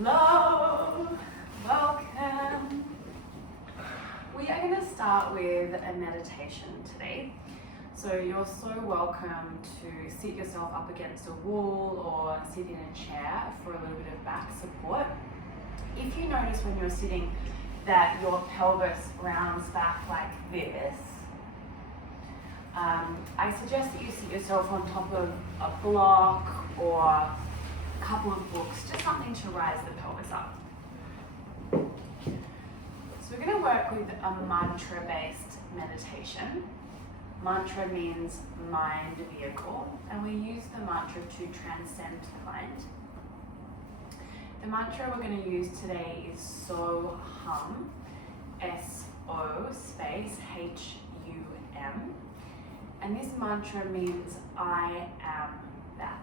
Hello, welcome. We are going to start with a meditation today. So you're so welcome to sit yourself up against a wall or sit in a chair for a little bit of back support. If you notice when you're sitting that your pelvis rounds back like this, I suggest that you sit yourself on top of a block or a couple of books, just something to rise the pelvis up. So we're going to work with a mantra-based meditation. Mantra means mind vehicle, and we use the mantra to transcend the mind. The mantra we're going to use today is So Hum, S-O space H-U-M. And this mantra means I am that.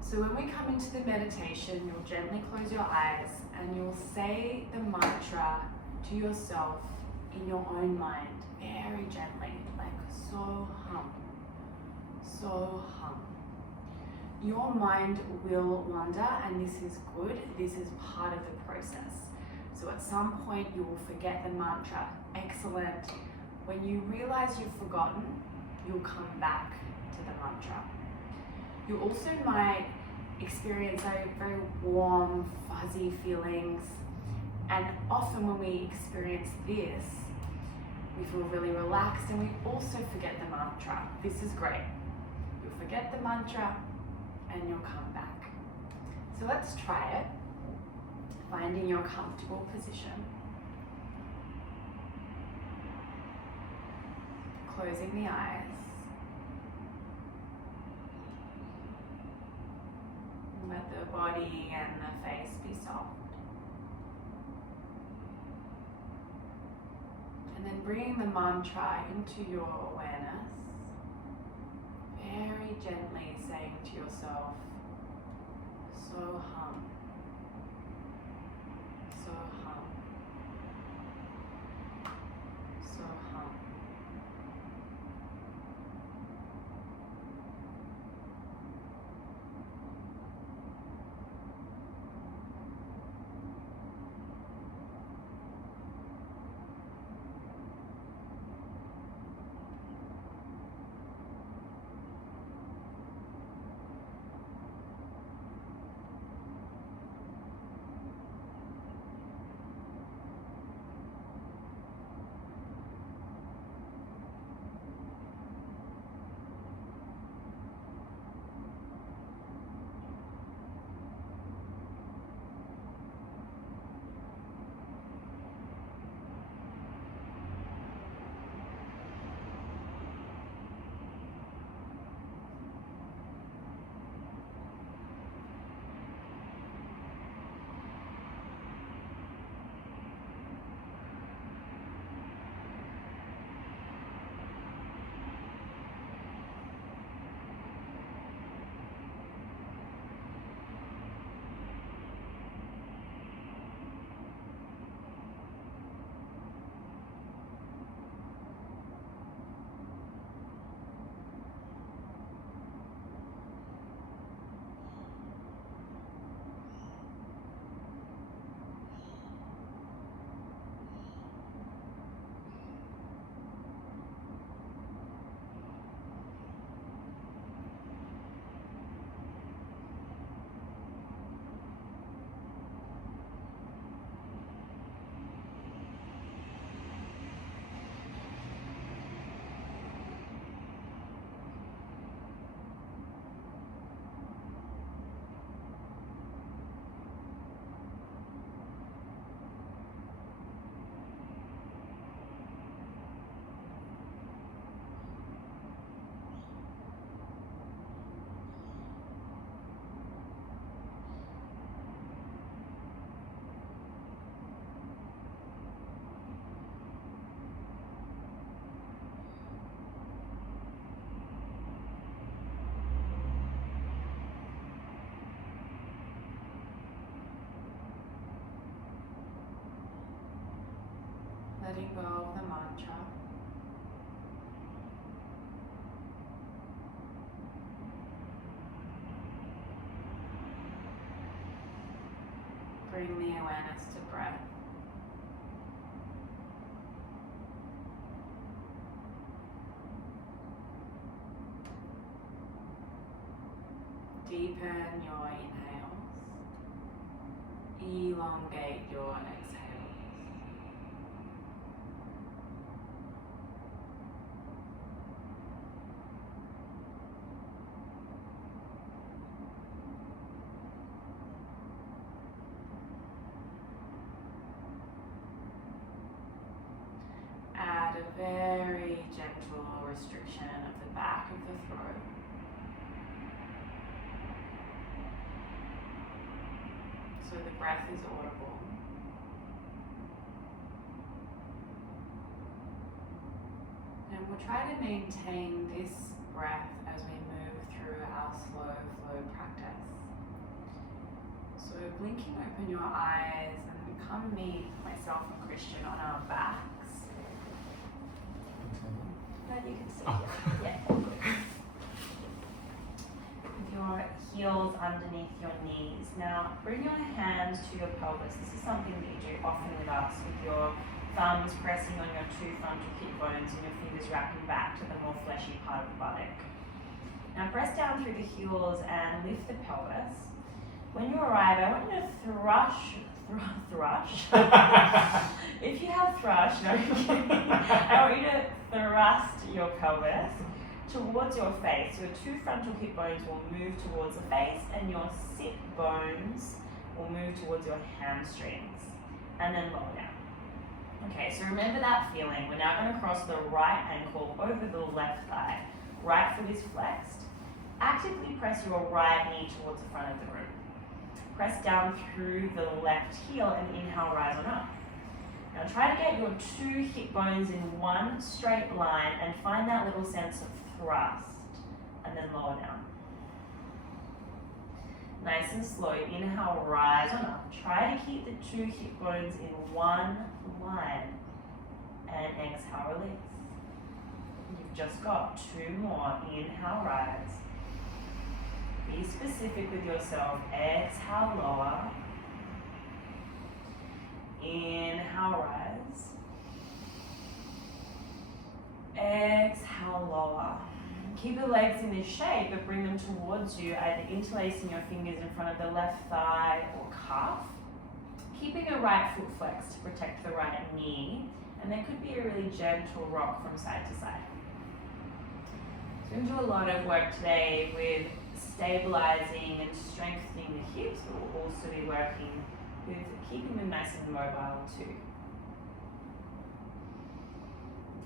So when we come into the meditation, you'll gently close your eyes and you'll say the mantra to yourself in your own mind, very gently, like so hum, so hum. Your mind will wander, and this is good. This is part of the process. So at some point you will forget the mantra. Excellent. When you realize you've forgotten, you'll come back to the mantra. You also might experience very warm, fuzzy feelings. And often when we experience this, we feel really relaxed and we also forget the mantra. This is great. You'll forget the mantra and you'll come back. So let's try it, finding your comfortable position. Closing the eyes. Let the body and the face be soft. And then bringing the mantra into your awareness, very gently saying to yourself, so hum, so hum, so hum. Letting go of the mantra. bring the awareness to breath. Deepen your inhales. Elongate your exhales. Add a very gentle restriction of the back of the throat. So the breath is audible. And we'll try to maintain this breath as we move through our slow flow practice. So blinking open your eyes and come meet myself and Christian on our backs. No, you can sit here. Yeah, all good. With your heels underneath your knees. Now, bring your hands to your pelvis. This is something that you do often with us, with your thumbs pressing on your two frontal hip bones and your fingers wrapping back to the more fleshy part of the buttock. Now, press down through the heels and lift the pelvis. When you arrive, I want you to thrush. If you have thrush, no, I want you to thrust your pelvis towards your face. Your two frontal hip bones will move towards the face and your sit bones will move towards your hamstrings and then lower down. Okay, so remember that feeling. We're now going to cross the right ankle over the left thigh. Right foot is flexed. Actively press your right knee towards the front of the room. Press down through the left heel and inhale, rise on up. Now try to get your two hip bones in one straight line and find that little sense of thrust and then lower down. Nice and slow, inhale, rise on up. Try to keep the two hip bones in one line and exhale, release. You've just got two more. Inhale, rise. Be specific with yourself. Exhale, lower. Inhale, rise. Exhale, lower. Keep the legs in this shape, but bring them towards you, either interlacing your fingers in front of the left thigh or calf. Keeping the right foot flexed to protect the right knee, and there could be a really gentle rock from side to side. So we're going to do a lot of work today with stabilizing and strengthening the hips, but we'll also be working with keeping them nice and mobile too.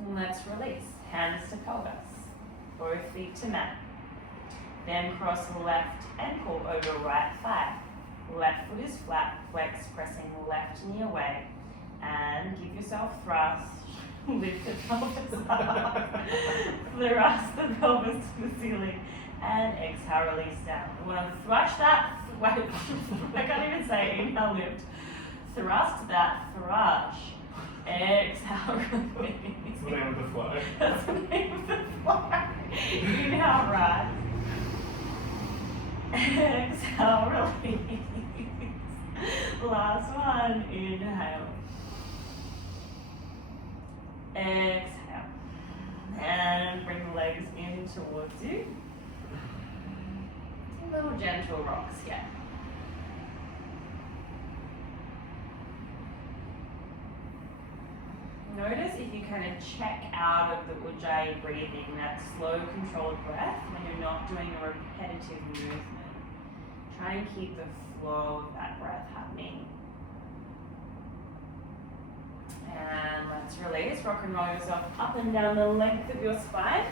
And let's release. Hands to pelvis. Both feet to mat. Then cross left ankle over right thigh. Left foot is flat, flex, pressing left knee away. And give yourself thrust. Lift the pelvis up. Thrust the pelvis to the ceiling. And exhale, release down. We want to thrush that. Wait, I can't even say inhale, lift. Thrust that, thrush. Exhale, release. That's the name of the flow. That's the name of the flow. Inhale, rise. Exhale, release. Last one. Inhale. Exhale. And bring the legs in towards you. Little gentle rocks, yeah. Notice if you kind of check out of the Ujjayi breathing, that slow, controlled breath, when you're not doing a repetitive movement. Try and keep the flow of that breath happening. And let's release. Rock and roll yourself up and down the length of your spine.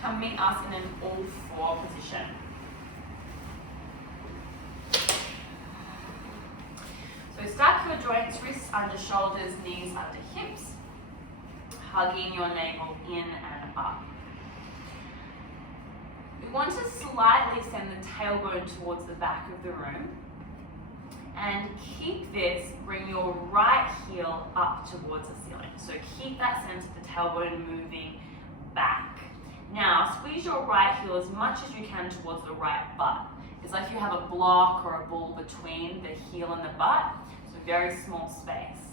Come meet us in an all-four position. So stack your joints, wrists under shoulders, knees under hips, hugging your navel in and up. We want to slightly send the tailbone towards the back of the room and keep this, bring your right heel up towards the ceiling. So keep that sense of the tailbone moving back. Now squeeze your right heel as much as you can towards the right butt. It's like you have a block or a ball between the heel and the butt, so very small space.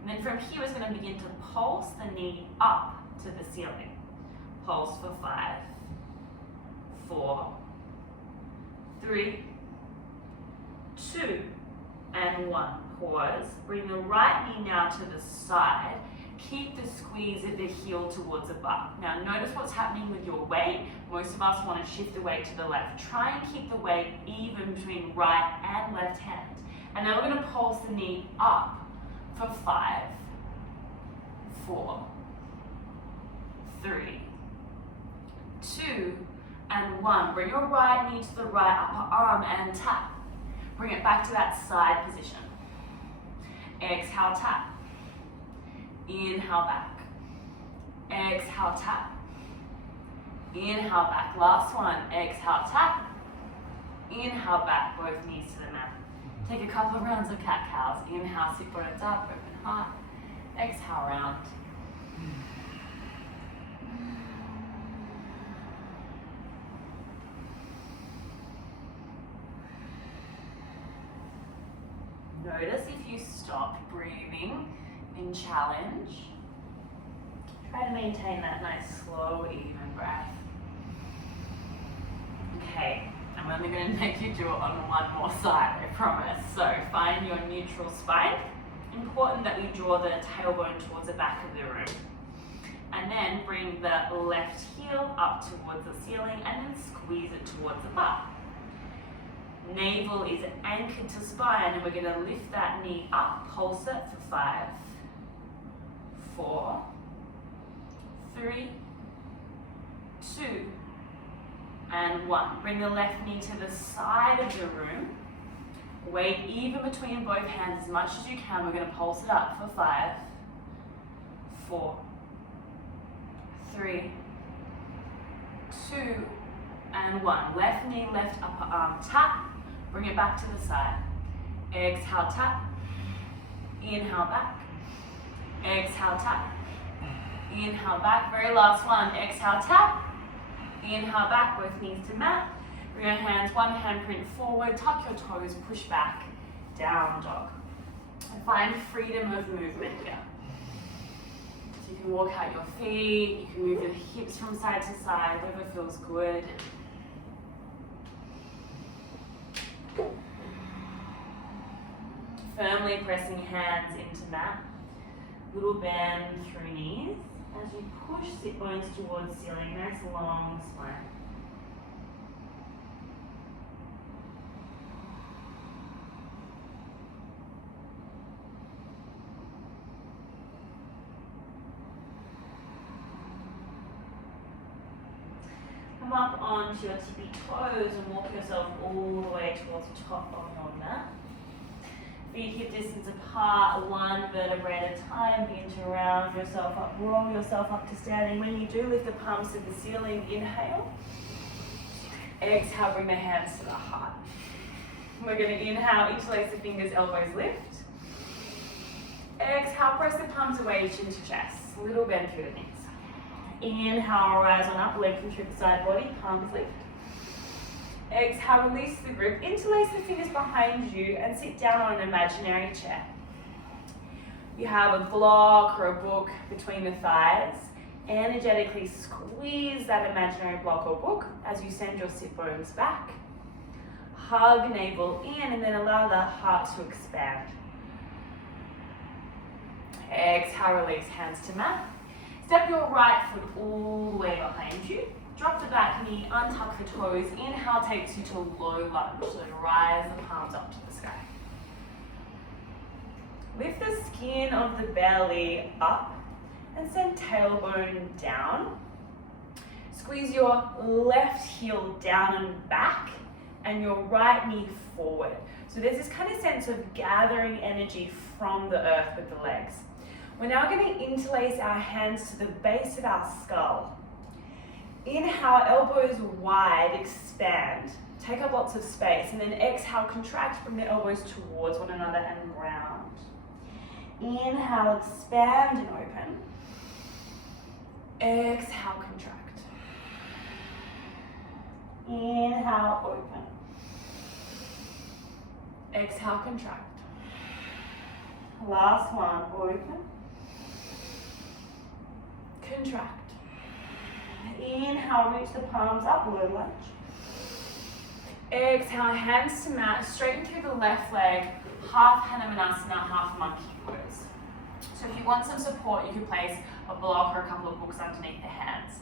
And then from here, we're going to begin to pulse the knee up to the ceiling. Pulse for 5, 4, 3, 2, and 1. Pause. Bring the right knee now to the side. Keep the squeeze of the heel towards the butt. Now notice what's happening with your weight. Most of us want to shift the weight to the left. Try and keep the weight even between right and left hand. And now we're going to pulse the knee up for 5, 4, 3, 2, and 1. Bring your right knee to the right upper arm and tap. Bring it back to that side position. Exhale, tap. Inhale back. Exhale, tap. Inhale back. Last one. Exhale, tap. Inhale back. Both knees to the mat. Take a couple of rounds of cat cows. Inhale, sit bones up, open heart. Exhale, round. Notice if you stop breathing in challenge. Try to maintain that nice, slow, even breath. Okay, I'm only going to make you do it on one more side, I promise. So find your neutral spine. Important that we draw the tailbone towards the back of the room. And then bring the left heel up towards the ceiling and then squeeze it towards the butt. Navel is anchored to spine and we're going to lift that knee up, pulse it for 5, 4, 3, 2, and 1. Bring the left knee to the side of the room. Weight even between both hands as much as you can. We're going to pulse it up for 5, 4, 3, 2, and 1. Left knee, left upper arm, tap. Bring it back to the side. Exhale, tap. Inhale back. Exhale, tap. Inhale back. Very last one. Exhale, tap. Inhale back, both knees to mat. Bring your hands, one handprint forward. Tuck your toes, push back. Down dog. And find freedom of movement here. So you can walk out your feet. You can move your hips from side to side, whatever feels good. Firmly pressing hands into mat. Little bend through knees as you push sit bones towards ceiling. Nice long spine. Come up onto your tippy toes and walk yourself all the way towards the top of your mat. Feet hip distance apart, one vertebrae at a time. Begin to round yourself up, roll yourself up to standing. When you do, lift the palms to the ceiling. Inhale. Exhale, bring the hands to the heart. We're going to inhale, interlace the fingers, elbows lift. Exhale, press the palms away, chin to chest. Little bend through the knees. Inhale, rise on up, lengthen through the side body, palms lift. Exhale, release the grip, interlace the fingers behind you and sit down on an imaginary chair. You have a block or a book between the thighs. Energetically squeeze that imaginary block or book as you send your sit bones back. Hug navel in and then allow the heart to expand. Exhale, release hands to mat. Step your right foot all the way behind you. Drop the back knee, untuck the toes. Inhale takes you to low lunge, so rise the palms up to the sky. Lift the skin of the belly up and send tailbone down. Squeeze your left heel down and back and your right knee forward. So there's this kind of sense of gathering energy from the earth with the legs. We're now going to interlace our hands to the base of our skull. Inhale, elbows wide, expand. Take up lots of space. And then exhale, contract, bring the elbows towards one another and round. Inhale, expand and open. Exhale, contract. Inhale, open. Exhale, contract. Last one, open. Contract. Inhale, reach the palms up, low lunge. Exhale, hands to mat, straighten through the left leg, half Hanumanasana, half monkey pose. So if you want some support, you could place a block or a couple of books underneath the hands.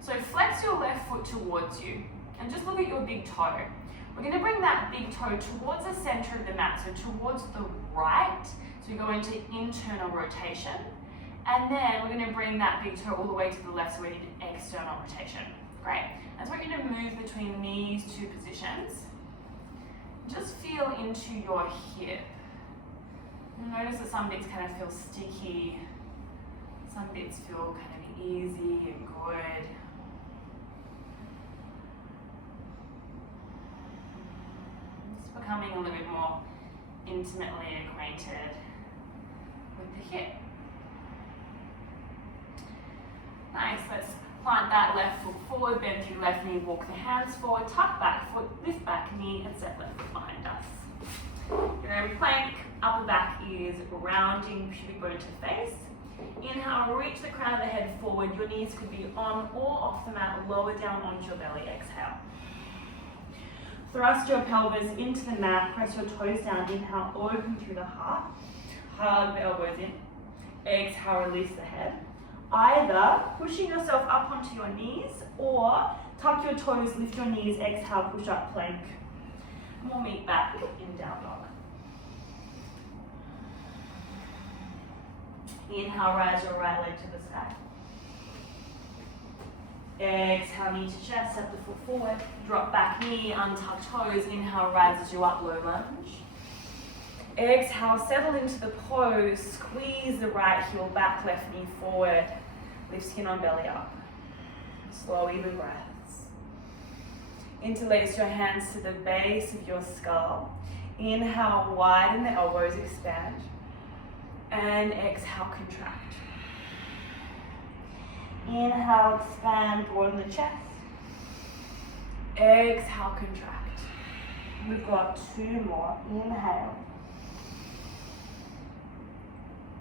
So flex your left foot towards you and just look at your big toe. We're going to bring that big toe towards the center of the mat, so towards the right. So we go into internal rotation. And then we're going to bring that big toe all the way to the left, so we need external rotation. Great. That's what you're going to move between these two positions. Just feel into your hip. Notice that some bits kind of feel sticky. Some bits feel kind of easy and good. Just becoming a little bit more intimately acquainted with the hip. Nice, let's plant that left foot forward, bend through left knee, walk the hands forward, tuck back foot, lift back knee, and set left foot behind us. You're going to plank, upper back is rounding pubic bone to face. Inhale, reach the crown of the head forward. Your knees could be on or off the mat, lower down onto your belly. Exhale. Thrust your pelvis into the mat, press your toes down. Inhale, open through the heart. Hug the elbows in. Exhale, release the head. Either pushing yourself up onto your knees or tuck your toes, lift your knees, exhale, push up, plank. And we'll meet back in down dog. Inhale, rise your right leg to the sky. Exhale, knee to chest, step the foot forward, drop back knee, untuck toes. Inhale, rises you up, low lunge. Exhale, settle into the pose, squeeze the right heel back, left knee forward, lift skin on belly up. Slow, even breaths. Interlace your hands to the base of your skull. Inhale, widen the elbows, expand. And exhale, contract. Inhale, expand, broaden the chest. Exhale, contract. We've got two more. Inhale.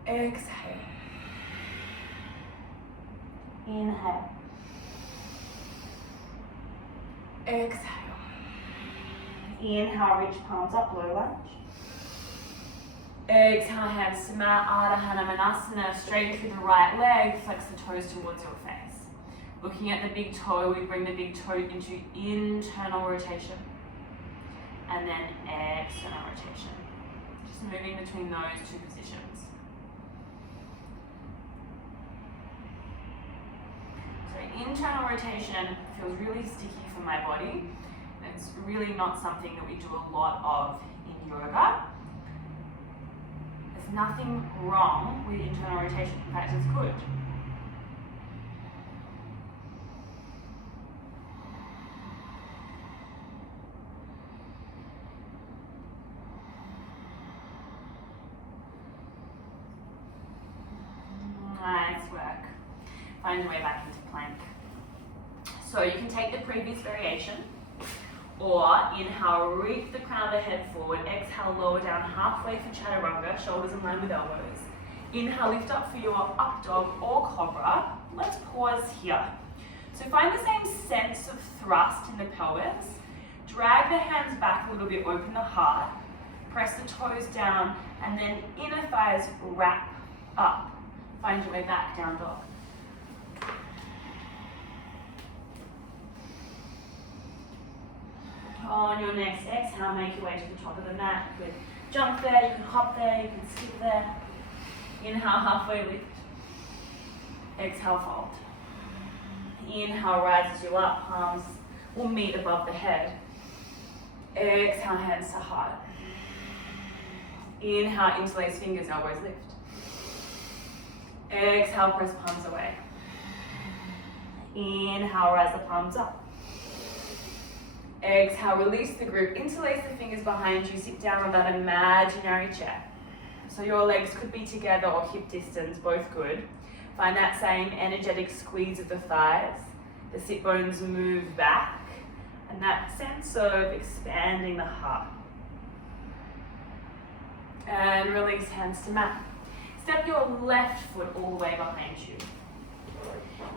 Exhale. Inhale. Exhale. Inhale, reach palms up, low lunge. Exhale, hands to mat, Ardha Hanumanasana, straighten through the right leg, flex the toes towards your face. Looking at the big toe, we bring the big toe into internal rotation. And then external rotation. Just moving between those two positions. So internal rotation feels really sticky for my body. And it's really not something that we do a lot of in yoga. There's nothing wrong with internal rotation. In fact, it's good. Nice work. Find your way back into plank. So you can take the previous variation, or inhale, reach the crown of the head forward, exhale, lower down halfway for chaturanga, shoulders in line with elbows. Inhale, lift up for your up dog or cobra. Let's pause here. So find the same sense of thrust in the pelvis. Drag the hands back a little bit, open the heart. Press the toes down, and then inner thighs wrap up. Find your way back, down dog. On your next exhale, make your way to the top of the mat. You could jump there, you can hop there, you can skip there. Inhale, halfway lift. Exhale, fold. Inhale, rises you up, palms will meet above the head. Exhale, hands to heart. Inhale, interlace fingers, elbows lift. Exhale, press palms away. Inhale, rise the palms up. Exhale, release the grip, interlace the fingers behind you, sit down on that imaginary chair. So your legs could be together or hip distance, both good. Find that same energetic squeeze of the thighs. The sit bones move back, and that sense of expanding the heart. And release, hands to mat. Step your left foot all the way behind you.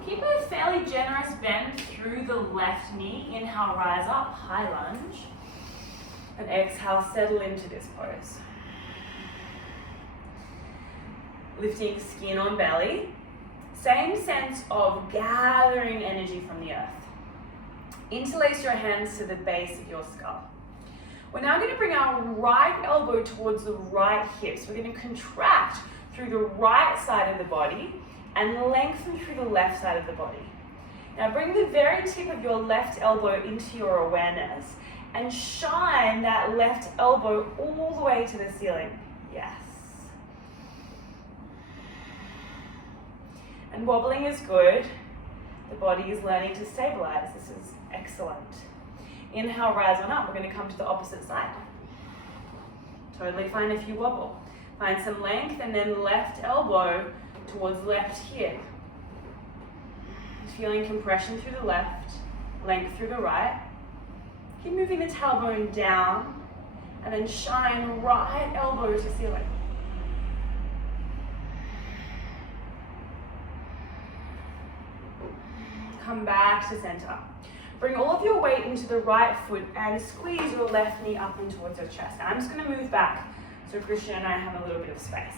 Keep a fairly generous bend through the left knee. Inhale, rise up, high lunge. And exhale, settle into this pose. Lifting skin on belly. Same sense of gathering energy from the earth. Interlace your hands to the base of your skull. We're now going to bring our right elbow towards the right hip. So we're going to contract through the right side of the body and lengthen through the left side of the body. Now bring the very tip of your left elbow into your awareness and shine that left elbow all the way to the ceiling. Yes. And wobbling is good. The body is learning to stabilize. This is excellent. Inhale, rise on up. We're going to come to the opposite side. Totally fine if you wobble. Find some length and then left elbow towards left hip. Feeling compression through the left, length through the right. Keep moving the tailbone down and then shine right elbow to ceiling. Come back to center. Bring all of your weight into the right foot and squeeze your left knee up in towards your chest. Now I'm just going to move back so Christian and I have a little bit of space.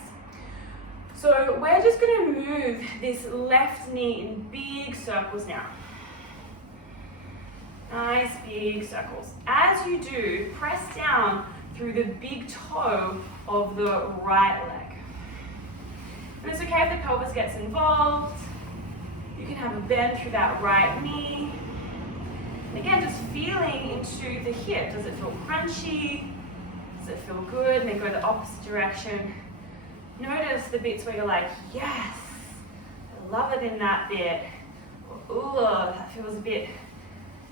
So we're just going to move this left knee in big circles now. Nice big circles. As you do, press down through the big toe of the right leg. And it's okay if the pelvis gets involved. You can have a bend through that right knee. And again, just feeling into the hip. Does it feel crunchy? Does it feel good? And then go the opposite direction. Notice the bits where you're like, yes, I love it in that bit. Ooh, that feels a bit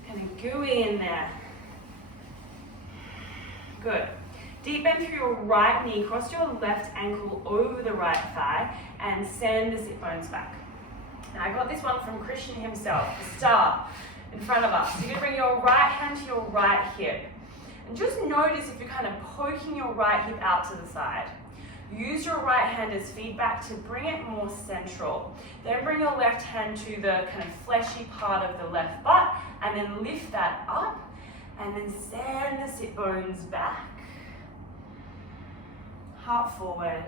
kind of gooey in there. Good. Deep bend through your right knee, cross your left ankle over the right thigh, and send the sit bones back. Now I got this one from Christian himself, the star in front of us. You're going to bring your right hand to your right hip. And just notice if you're kind of poking your right hip out to the side. Use your right hand as feedback to bring it more central. Then bring your left hand to the kind of fleshy part of the left butt and then lift that up and then send the sit bones back. Heart forward.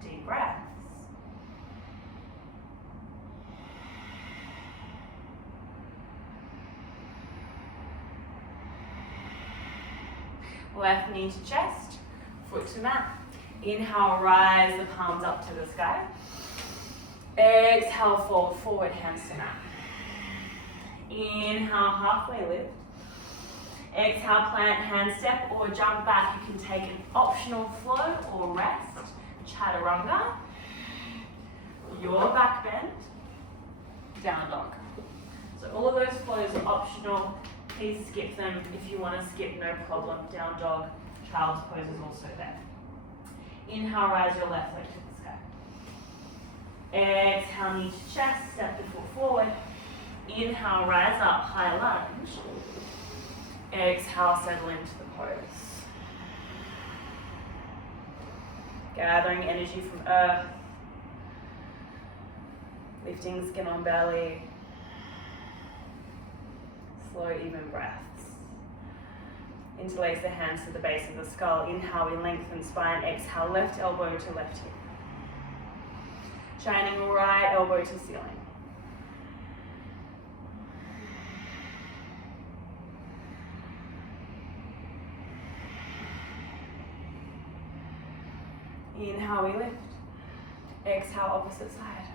Deep breaths. Left knee to chest, foot to mat. Inhale, rise the palms up to the sky. Exhale, fold forward, hands to mat. Inhale, halfway lift. Exhale, plant, hand step or jump back. You can take an optional flow or rest. Chaturanga. Your back bend. Down dog. So all of those flows are optional. Please skip them. If you want to skip, no problem. Down dog, child's pose is also there. Inhale, rise your left leg to the sky. Exhale, knee to chest, step the foot forward. Inhale, rise up, high lunge. Exhale, settle into the pose. Gathering energy from earth. Lifting skin on belly. Slow, even breaths. Interlace the hands to the base of the skull. Inhale, we lengthen spine. Exhale, left elbow to left hip. Shining right elbow to ceiling. Inhale, we lift. Exhale, opposite side.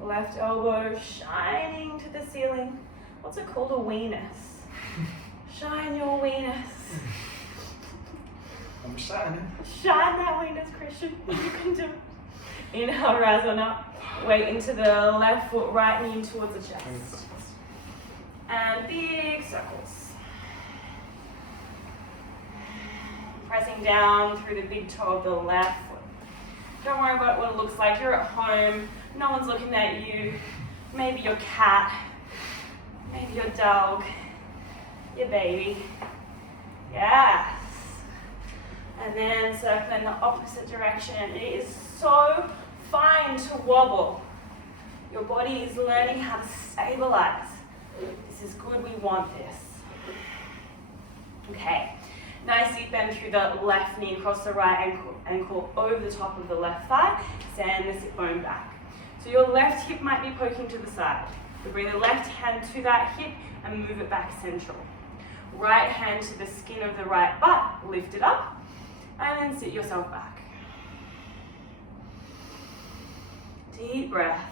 Left elbow shining to the ceiling. What's it called? A weenus. Shine your weenus. I'm shining. Shine that weenus, Christian. You can do it. Inhale, rise on up. Weight into the left foot, right knee towards the chest. And big circles. Pressing down through the big toe of the left foot. Don't worry about what it looks like. You're at home. No one's looking at you. Maybe your cat. Maybe your dog. Your baby. Yes. And then circle in the opposite direction. It is so fine to wobble. Your body is learning how to stabilize. This is good, we want this. Okay, nice deep bend through the left knee, across the right ankle, over the top of the left thigh, send the sit bone back. So your left hip might be poking to the side. You bring the left hand to that hip and move it back central. Right hand to the skin of the right butt, lift it up, and then sit yourself back. Deep breaths.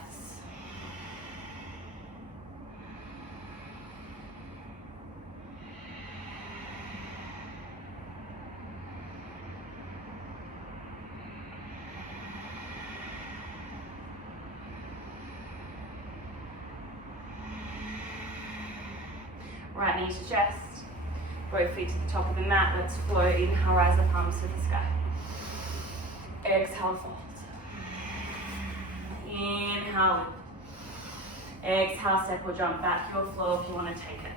Right knee to chest. Both feet to the top of the mat. Let's float. Inhale, rise the palms to the sky. Exhale, fold. Inhale, lift. Exhale, step or jump back. Your flow if you want to take it.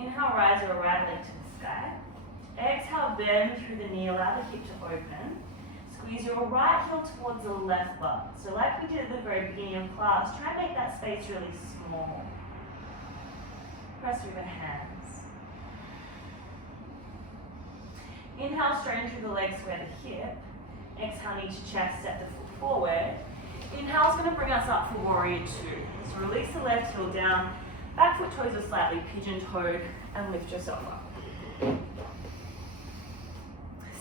Inhale, rise your right leg to the sky. Exhale, bend through the knee, allow the hip to open. Squeeze your right heel towards the left butt. So like we did at the very beginning of class, try and make that space really small. Press through the hands. Inhale, straighten through the legs, square the hip. Exhale, knee to chest, step the foot forward. Inhale is going to bring us up for warrior two. So release the left heel down, back foot toes are slightly pigeon-toed, and lift yourself up.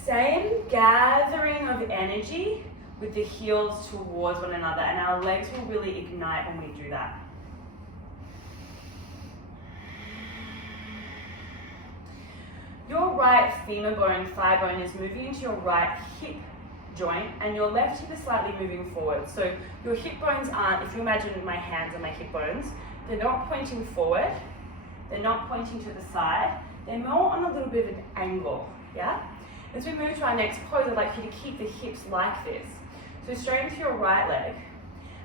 Same gathering of energy with the heels towards one another, and our legs will really ignite when we do that. Your right femur bone, thigh bone is moving into your right hip joint, and your left hip is slightly moving forward. So your hip bones aren't, if you imagine my hands and my hip bones, they're not pointing forward, they're not pointing to the side, they're more on a little bit of an angle, yeah? As we move to our next pose, I'd like you to keep the hips like this. So straighten through your right leg,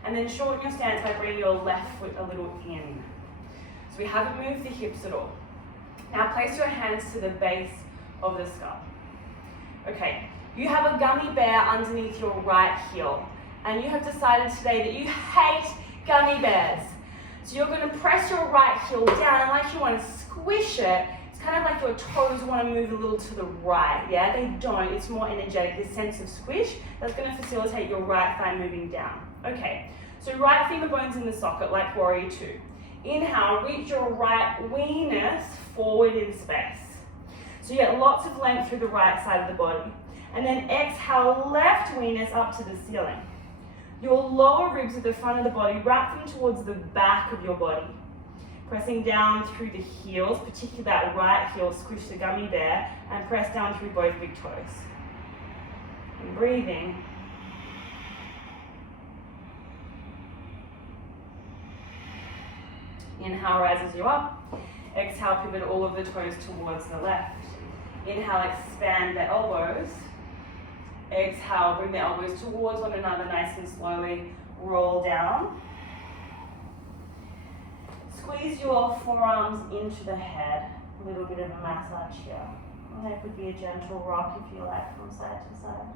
and then shorten your stance by bringing your left foot a little in. So we haven't moved the hips at all. Now place your hands to the base of the skull. Okay, you have a gummy bear underneath your right heel, and you have decided today that you hate gummy bears. So you're going to press your right heel down, and like you want to squish it. It's kind of like your toes want to move a little to the right, yeah? They don't, it's more energetic, this sense of squish, that's going to facilitate your right thigh moving down. Okay, so right femur bones in the socket like warrior two. Inhale, reach your right weenus forward in space. So you get lots of length through the right side of the body. And then exhale, left weenus up to the ceiling. Your lower ribs at the front of the body, wrap them towards the back of your body. Pressing down through the heels, particularly that right heel, squish the gummy bear, and press down through both big toes. And breathing. Inhale, rises you up. Exhale, pivot all of the toes towards the left. Inhale, expand the elbows. Exhale, bring the elbows towards one another nice and slowly. Roll down. Squeeze your forearms into the head. A little bit of a massage here. And that could be a gentle rock if you like, from side to side.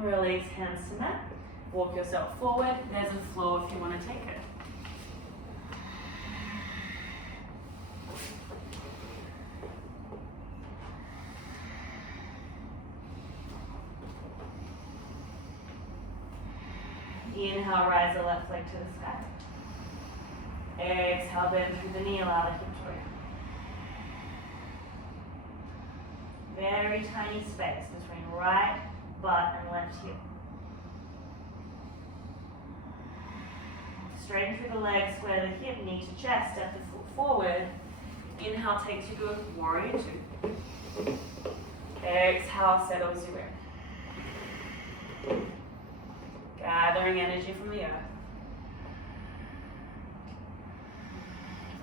Release hands to mat. Walk yourself forward. There's a floor if you want to take it. Inhale, rise the left leg to the sky. Exhale, bend through the knee, allow the hip to open. Very tiny space between right butt and left hip. Straighten through the legs, square the hip, knee to chest, step the foot forward. Inhale, takes you to a warrior two. Exhale, settles you in. Gathering energy from the earth.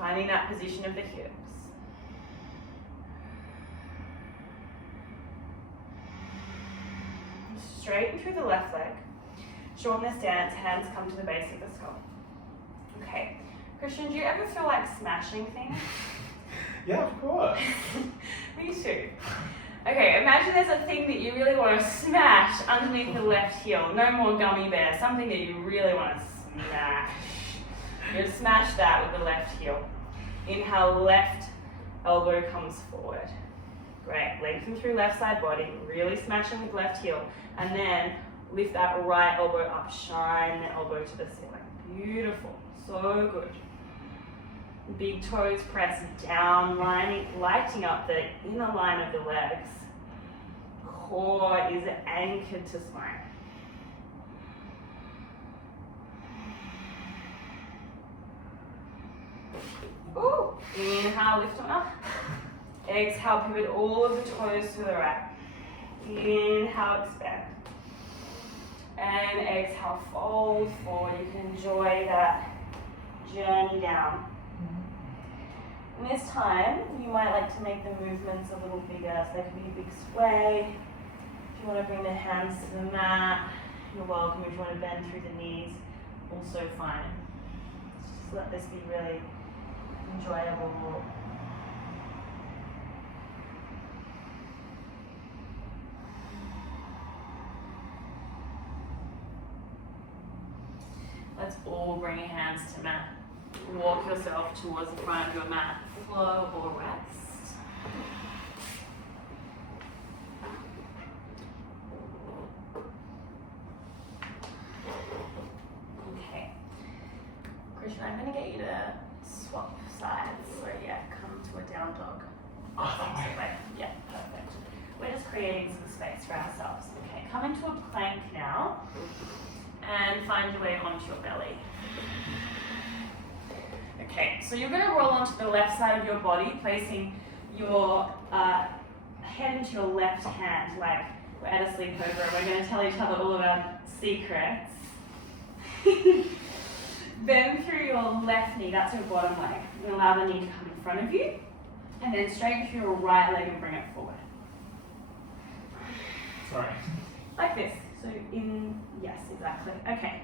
finding that position of the hips. Straighten through the left leg. Shorten the stance, hands come to the base of the skull. Okay. Christian, do you ever feel like smashing things? Yeah, of course. Me too. Okay, imagine there's a thing that you really want to smash underneath the left heel. No more gummy bear, something that you really want to smash. You're going to smash that with the left heel. Inhale, left elbow comes forward. Great, lengthen through left side body, really smashing with left heel. And then lift that right elbow up, shine the elbow to the ceiling. Beautiful, so good. Big toes press down, lighting up the inner line of the legs. Core is anchored to spine. Ooh. Inhale, lift on up. Exhale, pivot all of the toes to the right. Inhale, expand. And exhale, fold forward. You can enjoy that journey down. And this time, you might like to make the movements a little bigger. So there could be a big sway. If you want to bring the hands to the mat, you're welcome. If you want to bend through the knees, also fine. Just let this be really enjoyable. Let's all bring your hands to mat. Walk yourself towards the front of your mat. Flow or rest. Okay. Christian, I'm going to get you to swap sides. So yeah, come to a down dog. Yeah, perfect. We're just creating some space for ourselves. Okay, come into a plank now. And find your way onto your belly. Okay, so you're going to roll onto the left side of your body, placing your head into your left hand, like we're at a sleepover. We're going to tell each other all of our secrets. Bend through your left knee, that's your bottom leg. And allow the knee to come in front of you. And then straighten through your right leg and bring it forward. Sorry. Like this. So yes, exactly. Okay.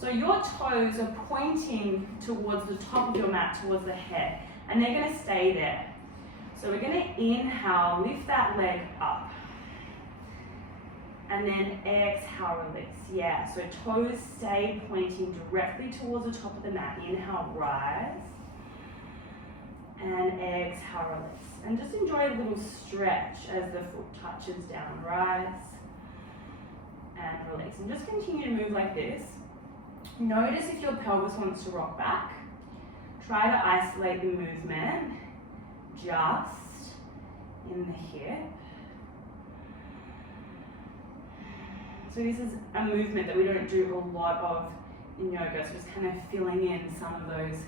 So your toes are pointing towards the top of your mat, towards the head, and they're going to stay there. So we're going to inhale, lift that leg up, and then exhale, release. Yeah, so toes stay pointing directly towards the top of the mat. Inhale, rise, and exhale, release. And just enjoy a little stretch as the foot touches down. Rise, and release. And just continue to move like this. Notice if your pelvis wants to rock back. Try to isolate the movement just in the hip. So this is a movement that we don't do a lot of in yoga, so just kind of filling in some of those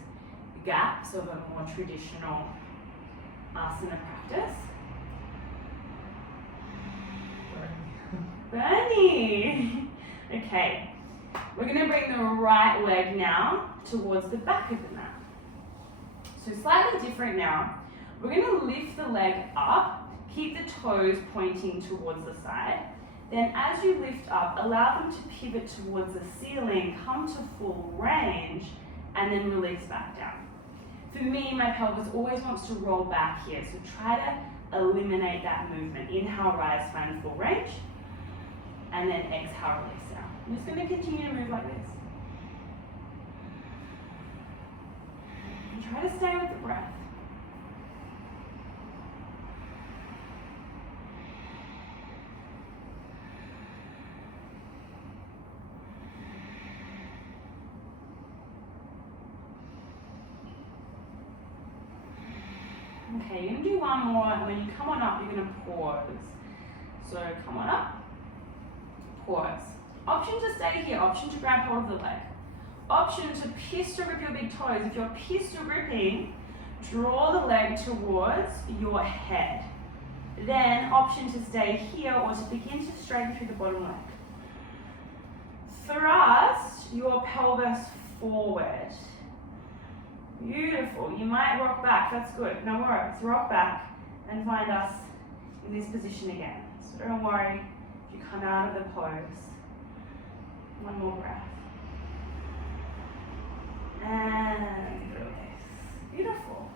gaps of a more traditional asana practice. Bernie! Okay, we're going to bring the right leg now towards the back of the mat. So slightly different now. We're going to lift the leg up, keep the toes pointing towards the side. Then as you lift up, allow them to pivot towards the ceiling, come to full range, and then release back down. For me, my pelvis always wants to roll back here, so try to eliminate that movement. Inhale, rise, find full range. And then exhale, release down. I'm just going to continue to move like this. And try to stay with the breath. Okay, you're going to do one more, and when you come on up, you're going to pause. So come on up. Pause. Option to stay here, option to grab hold of the leg. Option to pistol grip your big toes. If you're pistol gripping, draw the leg towards your head. Then option to stay here or to begin to straighten through the bottom leg. Thrust your pelvis forward. Beautiful. You might rock back. That's good. No worries. Rock back and find us in this position again. So don't worry if you come out of the pose. One more breath. And release. Beautiful.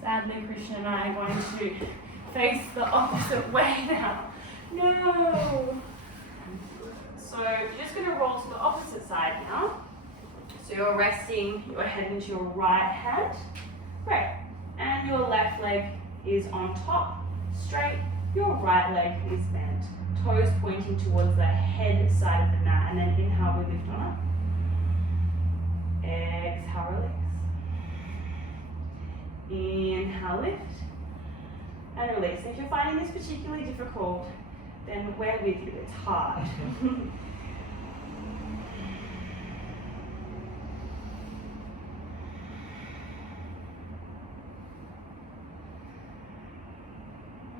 Sadly, Krishna and I are going to face the opposite way now. No. So you're just going to roll to the opposite side now. So you're resting your head into your right hand. Great. And your left leg is on top, straight. Your right leg is bent. Toes pointing towards the head side of the mat. And then inhale, we lift on up. Exhale, release. Inhale, lift. And release. If you're finding this particularly difficult, then we're with you. It's hard.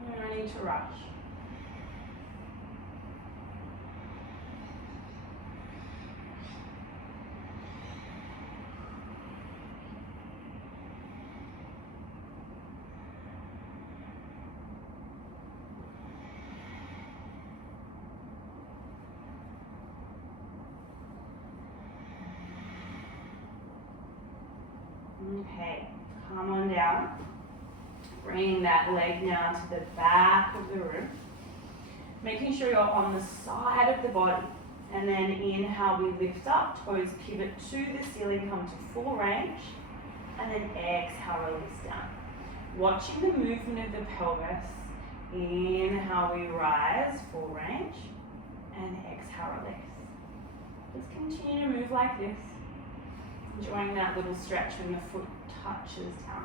No need to rush. Okay, come on down. Bring that leg now to the back of the room. Making sure you're on the side of the body. And then inhale, we lift up, toes pivot to the ceiling, come to full range. And then exhale, release down. Watching the movement of the pelvis. Inhale, we rise, full range. And exhale, release. Just continue to move like this. Enjoying that little stretch when the foot touches down.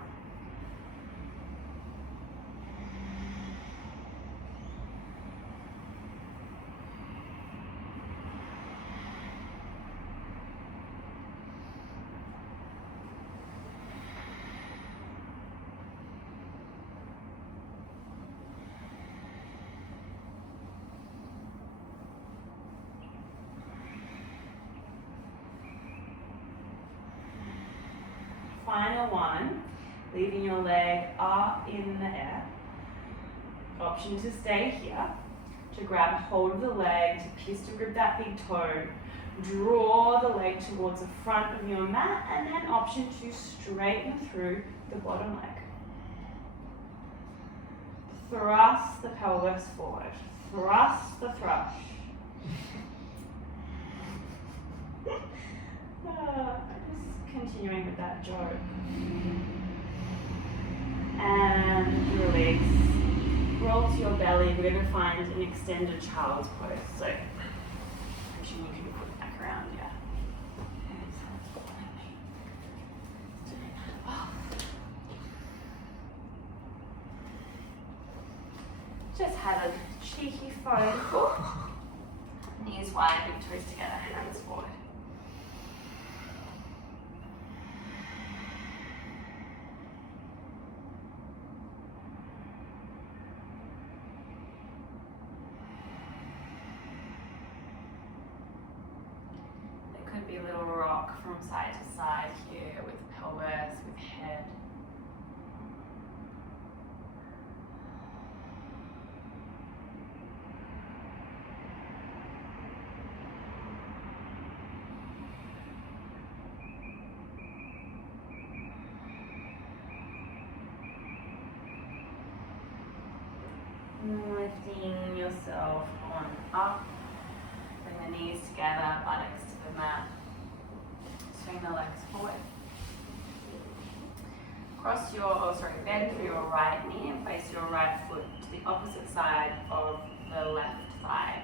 Final one, leaving your leg up in the air. Option to stay here, to grab hold of the leg, to pistol grip that big toe, draw the leg towards the front of your mat, and then option to straighten through the bottom leg. Thrust the pelvis forward, thrust the thrush. Just continuing with that joke. And release. Roll to your belly. We're going to find an extended child's pose. So, actually, you can put it back around, yeah. Just had a cheeky phone call. Knees wide, big toes together, hands forward. Be a little rock from side to side here with pelvis, with head. Lifting yourself on up. Bring the knees together, buttocks to the mat. Swing the legs forward. Bend through your right knee and place your right foot to the opposite side of the left thigh.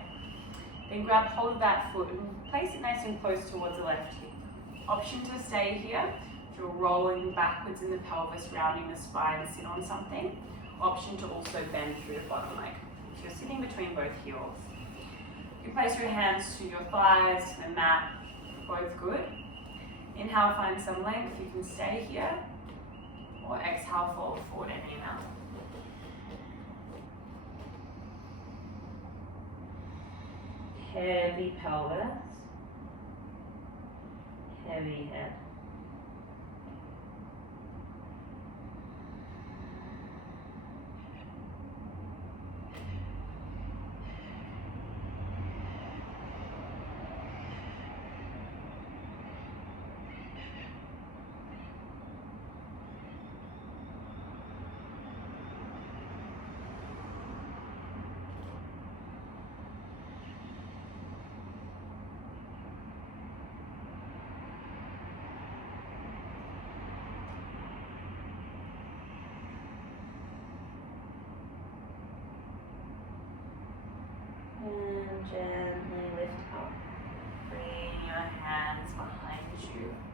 Then grab hold of that foot and place it nice and close towards the left hip. Option to stay here. If you're rolling backwards in the pelvis, rounding the spine, sit on something. Option to also bend through the bottom leg. If you're sitting between both heels. You place your hands to your thighs, to the mat, both good. Inhale, find some length, you can stay here. Or exhale, fold forward any amount. Heavy pelvis, heavy head.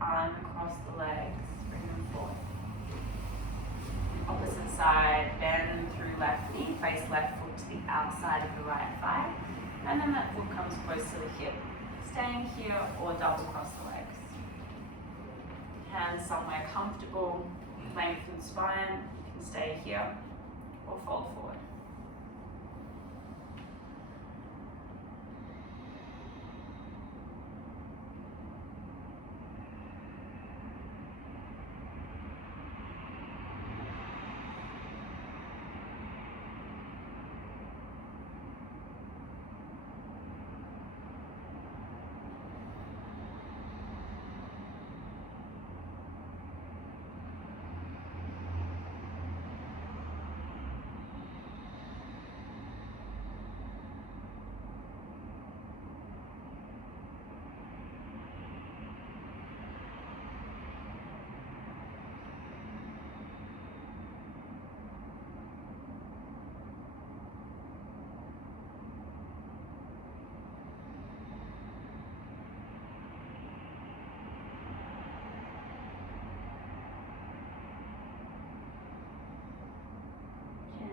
uncross the legs, bring them forward. Opposite side, bend through left knee, face left foot to the outside of the right thigh, and then that foot comes close to the hip. Staying here or double cross the legs. Hands somewhere comfortable, lengthen spine, you can stay here or fold forward.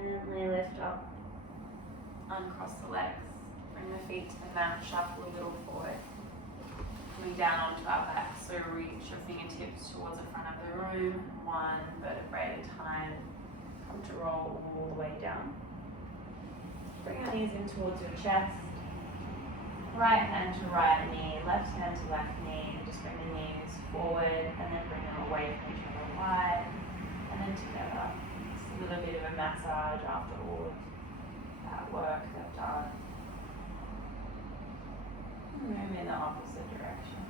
Gently lift up, uncross the legs, bring the feet to the mat, shuffle a little forward. Coming down onto our back, so reach your fingertips towards the front of the room, one vertebrae at a time. Come to roll all the way down. Bring your knees in towards your chest. Right hand to right knee, left hand to left knee. Just bring the knees forward and then bring them away from each other wide and then together. Just a little bit of a massage after all of that work they've done. Move in the opposite direction.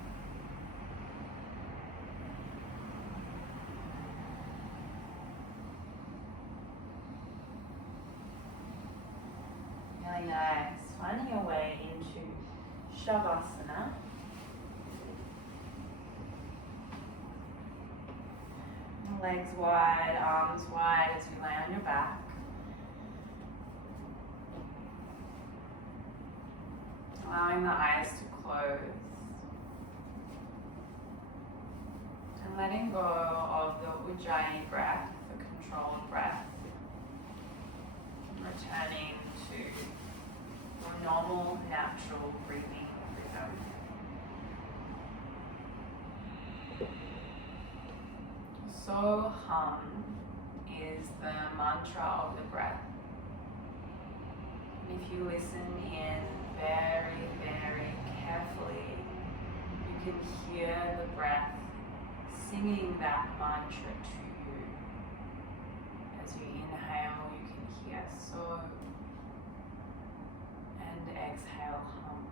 Really nice. Finding your way into Shavasana. Legs wide, arms wide as you lay on your back. Allowing the eyes to close. And letting go of the Ujjayi breath, the controlled breath. Returning to your normal, natural breathing rhythm. So hum is the mantra of the breath. And if you listen in very, very carefully, you can hear the breath singing that mantra to you. As you inhale, you can hear so, and exhale hum.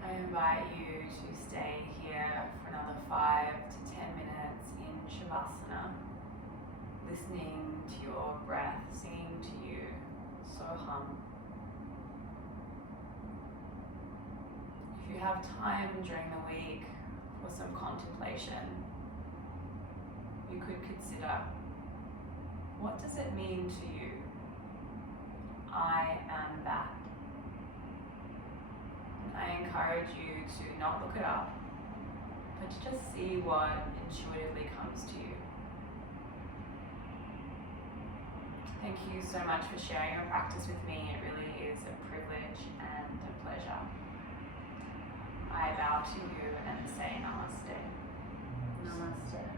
I invite you to stay here for another 5 to 10 minutes in Shavasana, listening to your breath, singing to you, so hum. If you have time during the week for some contemplation, you could consider, what does it mean to you? I am that. I encourage you to not look it up, but to just see what intuitively comes to you. Thank you so much for sharing your practice with me. It really is a privilege and a pleasure. I bow to you and say namaste. Namaste.